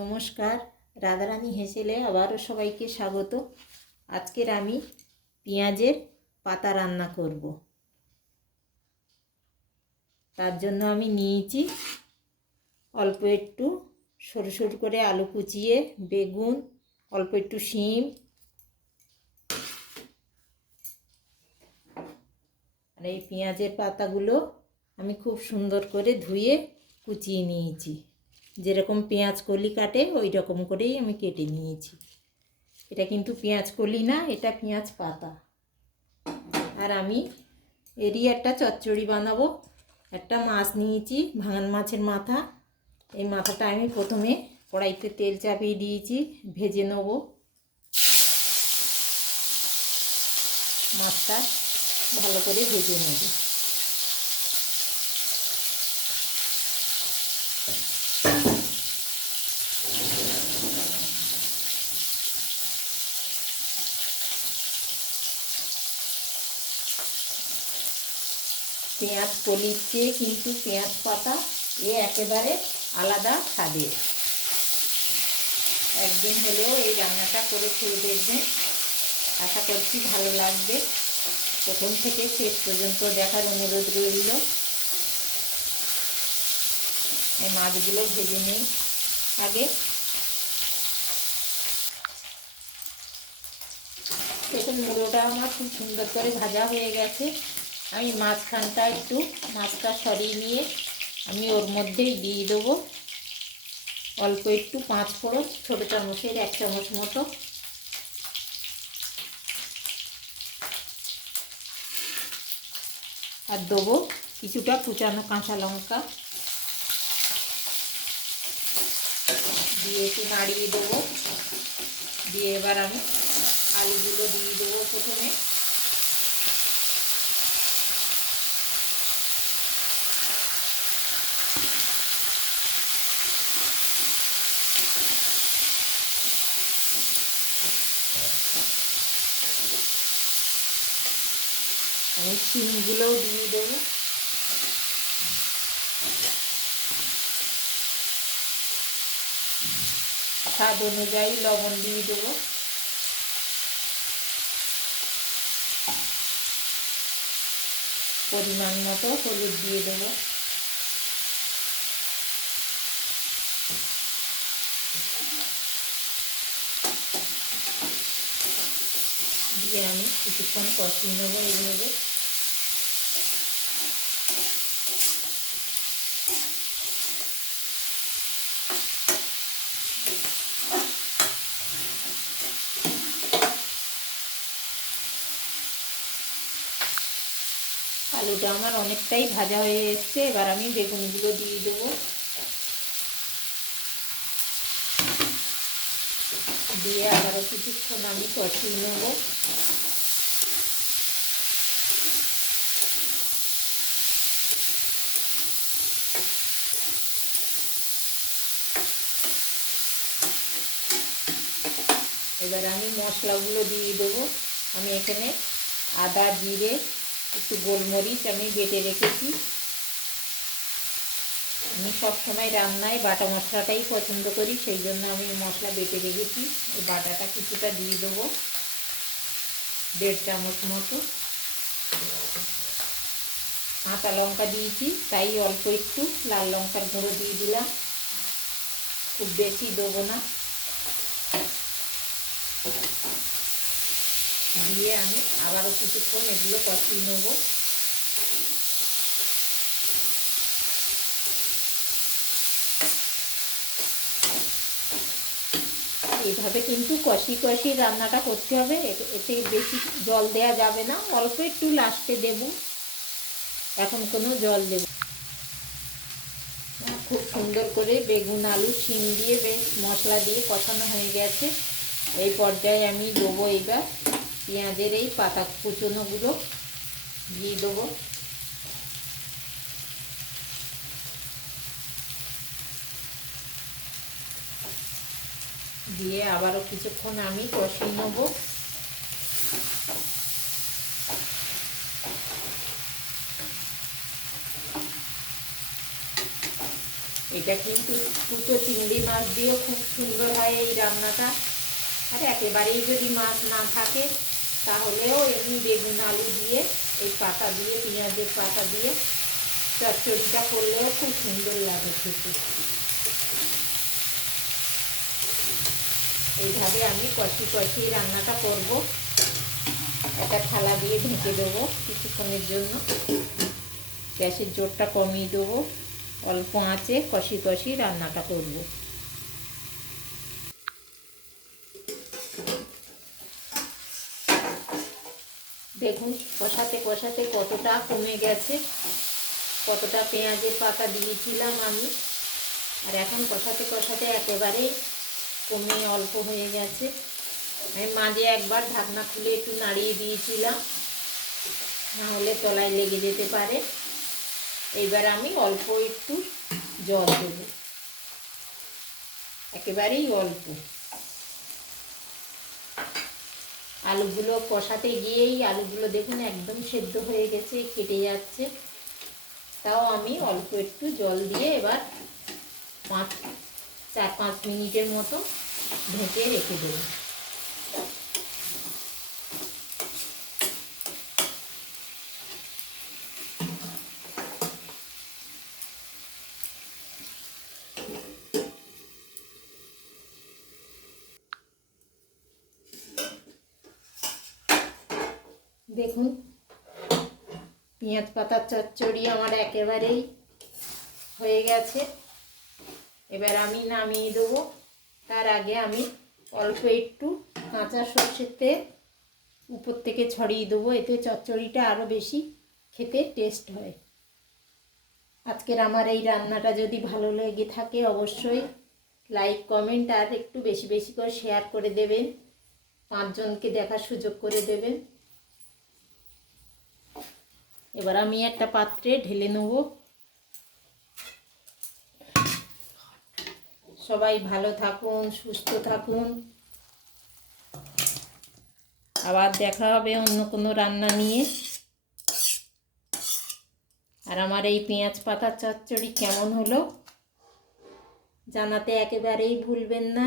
নমস্কার, রাধারানী হেসেলে আবারও সবাইকে স্বাগত। আজকের আমি পেঁয়াজের পাতা রান্না করব। তার জন্য আমি নিয়েছি অল্প একটু সরু সরু করে আলু কুচিয়ে, বেগুন, অল্প একটু শিম আর এই পেঁয়াজের পাতাগুলো আমি খুব সুন্দর করে ধুয়ে কুচিয়ে নিয়েছি। যেরকম পেঁয়াজ কলি কাটে ওই রকম করেই আমি কেটে নিয়েছি। এটা কিন্তু পেঁয়াজ কলি না, এটা পেঁয়াজ পাতা। আর আমি এরই একটা চচ্চড়ি বানাবো। একটা মাছ নিয়েছি, ভাঙন মাছের মাথা। এই মাথাটা আমি প্রথমে কড়াইতে তেল চাপিয়ে দিয়েছি, ভেজে নেব। মাছটা ভালো করে ভেজে নেব। পেঁয়াজ কলির চেয়ে কিন্তু পেঁয়াজ পাতা একেবারে আলাদা স্বাদের। একদিন হলেও এই রান্নাটা করে খেয়ে দেখবেন, আশা করছি ভালো লাগবে। প্রথম থেকে শেষ পর্যন্ত দেখার অনুরোধ রইল। এই মাছগুলো ভেজে নিই আগে। দেখুন, মুড়োটা আমার খুব সুন্দর করে ভাজা হয়ে গেছে। আমি মাছটা সরিয়ে নিয়ে আমি ওর মধ্যেই দিয়ে দেবো অল্প একটু 5 ফোড়ন, ছোটো চামচের 1 চামচ মতো। আর দেবো কিছুটা কুচানো কাঁচা লঙ্কা দিয়ে একটু নাড়িয়ে দেবো। দিয়ে এবার আমি আলুগুলো দিয়ে দেবো প্রথমে। আমি শিমগুলোও দিয়ে দেবো। স্বাদ অনুযায়ী লবণ দিয়ে দেবো। পরিমাণ মতো হলুদ দিয়ে দেবো। দিয়ে আমি কিছুক্ষণ কষিয়ে নেবো এইভাবে। আলুটা আমার অনেকটাই ভাজা হয়ে এসছে। এবার আমি বেগুনগুলো দিয়ে দেবো। দিয়ে আবারও কিছুক্ষণ আমি কষিয়ে নেব। এবার আমি মশলাগুলো দিয়ে দেবো। আমি এখানে আদা, জিরে, একটু গোলমরিচ আমি বেটে রেখেছি। আমি সবসময় রান্নায় বাটা মশলাটাই পছন্দ করি, সেই জন্য আমি মশলা বেটে রেখেছি। এই বাটাটা কিছুটা দিয়ে দেবো, 1.5 চামচ মতো। কাঁচা লঙ্কা দিয়েছি, তাই অল্প একটু লাল লঙ্কার গুঁড়ো দিয়ে দিলাম, খুব বেশি দেবো না। দিয়ে আমি আবারও কিছুক্ষণ এগুলো কষিয়ে নেবো। এইভাবে কিন্তু কষি রান্নাটা করতে হবে। এতে বেশি জল দেওয়া যাবে না, অল্প একটু লাস্টে দেব, এখন কোনো জল দেব। খুব সুন্দর করে বেগুন, আলু, শিম দিয়ে বেশ মশলা দিয়ে কষানো হয়ে গেছে। এই পর্যায়ে আমি দেবো এবার পেঁয়াজের এই পাতা কুচোনোগুলো দিয়ে দেবো। দিয়ে আবারও কিছুক্ষণ আমি কষিয়ে নেব। এটা কিন্তু কুচো চিংড়ি মাছ দিয়েও খুব সুন্দর হয় এই রান্নাটা। আর একেবারেই যদি মাছ না থাকে তাহলেও এমনি বেগুন আলু দিয়ে এই পাতা দিয়ে পেঁয়াজের পাতা দিয়ে চচ্চড়িটা করলেও খুব সুন্দর লাগে খেতে। এইভাবে আমি কষিয়ে রান্নাটা করব। একটা থালা দিয়ে ঢেকে দেবো কিছুক্ষণের জন্য, গ্যাসের জোরটা কমিয়ে দেবো, অল্প আঁচে কষি রান্নাটা করব। দেখুন কষাতে কতটা কমে গেছে, কতটা পেঁয়াজের পাতা দিয়েছিলাম আমি, আর এখন কষাতে একেবারেই কমে অল্প হয়ে গেছে। আমি মাঝে একবার ঢাকনা খুলে একটু নাড়িয়ে দিয়েছিলাম, না হলে তলায় লেগে যেতে পারে। এইবার আমি অল্প একটু জল দেব, একেবারেই অল্প। আলুগুলো কষাতে গিয়েই আলুগুলো দেখুন একদম সেদ্ধ হয়ে গেছে, কেটে যাচ্ছে। তাও আমি অল্প একটু জল দিয়ে এবার 4-5 মিনিটের মতো ঢেকে রেখে দেব। দেখুন পেঁয়াজ পাতার চচ্চড়ি আমার একেবারেই হয়ে গেছে। এবার আমি নামিয়ে দেবো। তার আগে আমি অল্প একটু কাঁচা সর্ষের তেল উপর থেকে ছড়িয়ে দেবো, এতে চচ্চড়িটা আরও বেশি খেতে টেস্ট হয়। আজকের আমার এই রান্নাটা যদি ভালো লেগে থাকে অবশ্যই লাইক কমেন্ট আর একটু বেশি করে শেয়ার করে দেবেন, 5 জনকে দেখার সুযোগ করে দেবেন। এবার আমি একটা পাত্রে ঢেলে নেব। সবাই ভালো থাকুন, সুস্থ থাকুন। আবার দেখা হবে অন্য কোনো রান্না নিয়ে। আর আমার এই পেঁয়াজ পাতার চচ্চড়ি কেমন হলো জানাতে একেবারেই ভুলবেন না।